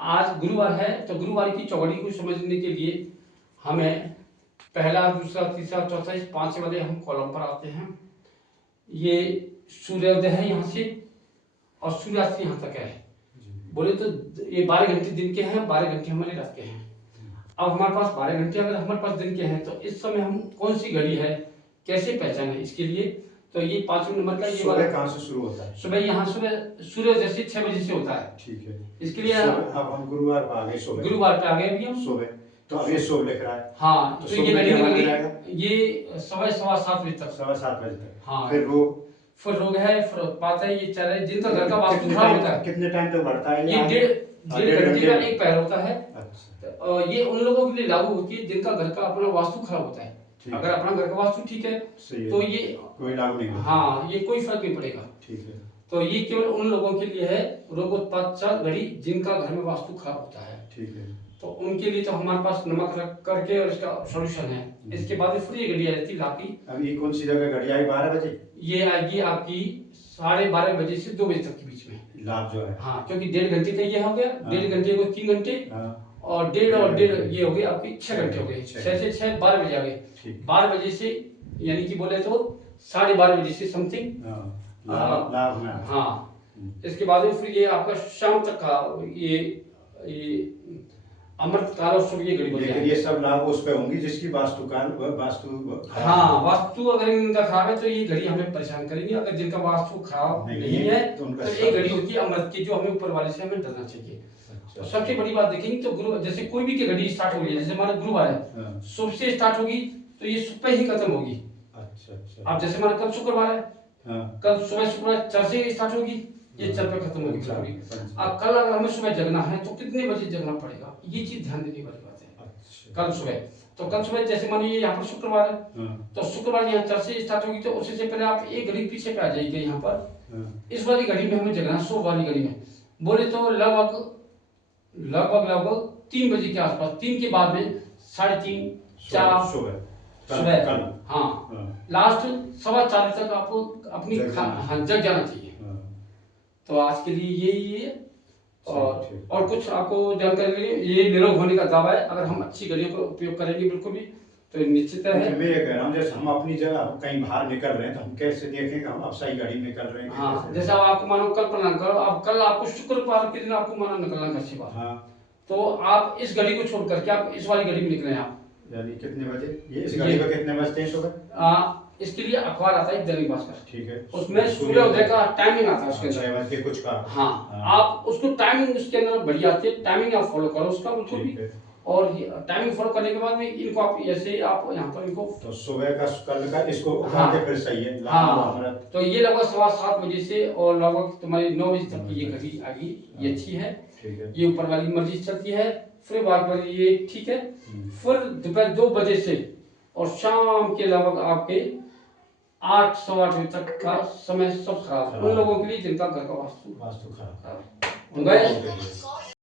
आज गुरुवार है तो गुरुवार की चौघड़ी को समझने के लिए हमें पहला, दूसरा, तीसरा, चौथा, इस 5 वाले हम कॉलम पर आते हैं। ये सूर्योदय है यहाँ से और सूर्यास्त यहाँ तक है। बोले तो ये 12 घंटे दिन के हैं, 12 घंटे हमारे रात के हैं। अब हमारे पास 12 घंटे अगर हमारे पास दिन के हैं तो इस समय हम कौन सी घड़ी है कैसे पहचाने, इसके लिए तो ये 5वें नंबर का ये वाला कहाँ से शुरू होता है? सुबह यहाँ सुबह सूर्य जैसे 6 बजे से होता है। ठीक है, इसके लिए अब हम गुरुवार पे आ गए। सुबह गुरुवार पे आ गए अभी हम सुबह, तो अब ये सुबह लिख रहा है। हाँ, तो ये घड़ी निकल गई, ये 7:15 बजे तक, 7:15 बजे तक। हाँ, फिर रोग है, फिर उत्पात है, ये चल रहा है। जिनका घर का वास्तु खराब होता है कितने टाइम तक बढ़ता है? ये 1.5 घंटे का एक पैर होता है। अच्छा, ये उन लोगों के लिए लागू होती है जिनका घर का अपना वास्तु खराब होता है। अगर अपना घर का वास्तु ठीक है तो ये कोई लागू नहीं होता। हाँ, ये कोई फर्क नहीं पड़ेगा। ठीक है, तो ये केवल उन लोगों के लिए है, रोग उत्पात घड़ी, जिनका घर में वास्तु खराब होता है। ठीक है, तो उनके लिए तो हमारे पास नमक रख करके और इसका सॉल्यूशन है। इसके बाद फिर ये घड़ी आ जाती है लाकी। अब ये कौन सी जगह घड़ी आई? 12 बजे ये आएगी आपकी 12:30 बजे से 2 बजे तक के बीच में लाभ जो है। हाँ, क्योंकि 1.5 घंटे का ये हो गया, 1.5 घंटे को 3 घंटे और 1.5 ये हो गई आपकी 6 घंटे हो गए। 6 से 6 12 बजे आ गए। 12 बजे से यानी कि बोले तो 12:30 बजे से समथिंग लाभ। हाँ, इसके बाद फिर ये आपका शाम तक का ये अमृत काल और ये घड़ी बोलते हैं। ये सब लाभ उस पे होंगी जिसकी वास्तु हाँ, वास्तु अगर इनका खराब है तो ये घड़ी हमें परेशान करेंगी। अगर जिनका वास्तु खराब नहीं है तो ये घड़ी होती है अमृत की, जो हमें ऊपर वाले से हमें डरना चाहिए। तो सबसे बड़ी बात देखेंगे तो गुरु, जैसे कोई भी की घड़ी स्टार्ट होगी, जैसे हमारा गुरुवार है, सुबह से स्टार्ट होगी तो ये सुबह ही खत्म होगी। अच्छा, अब जैसे हमारा कल शुक्रवार है, कल सुबह शुक्रवार 4 से स्टार्ट होगी, ये 4 पे खत्म होगी। अब कल अगर हमें सुबह जगना है तो कितने बजे जगना पड़ेगा, ये चीज ध्यान देने वाली बात है। कल सुबह तो कल सुबह जैसे मानिए यहाँ पर शुक्रवार है तो शुक्रवार यहाँ 4 से स्टार्ट होगी, तो उससे पहले आप एक घड़ी पीछे पे आ जाइए। यहाँ पर इस वाली घड़ी में हमें जगना, 100 वाली घड़ी में बोले तो लगभग 3 बजे के आसपास, 3 के बाद में 3:30 4 सुबह हाँ, लास्ट 4:15 तक आपको अपनी जग जाना चाहिए। तो आज के लिए यही है। और कुछ आपको जानकारी, ये निरोग होने का दावा है। अगर हम अच्छी घड़ियों का उपयोग करेंगे बिल्कुल भी तो निश्चित है। मैं ये कह रहा हूँ, जैसे हम अपनी जगह कहीं बाहर निकल रहे हैं तो हम कैसे देखें हम अब सही घड़ी निकल रहे हैं? हाँ, जैसे आपको मानो कल प्लान करो, अब कल आपको शुक्रवार के दिन आपको मानो निकलना घर से बाहर, तो आप इस घड़ी को छोड़ करके आप इस वाली घड़ी में निकले। आप यानी कितने बजे? ये इस घड़ी पे कितने बजते हैं सुबह? इसके लिए अखबार आता है दैनिक भास्कर, ठीक है, उसमें सूर्योदय का टाइमिंग आता है उसके अंदर 6 बजे कुछ का। हाँ, आप उसको टाइमिंग उसके अंदर बढ़िया आती है, टाइमिंग आप फॉलो करो उसका बिल्कुल भी। और टाइमिंग फॉलो करने के बाद में इनको आप ऐसे आप यहाँ पर इनको तो सुबह का कल का इसको फिर सही है। हाँ, तो ये लगभग 7:15 बजे से और लगभग तुम्हारी 9 बजे तक की ये घड़ी आ गई, ये अच्छी है। ये ऊपर वाली मर्जी चलती है, फिर बाद वाली ये ठीक है। फिर दोपहर 2 बजे से और शाम के लगभग आपके 8 सवा 8 बजे तक का समय सब खराब है उन लोगों के लिए जिनका घर का वास्तु खराब है।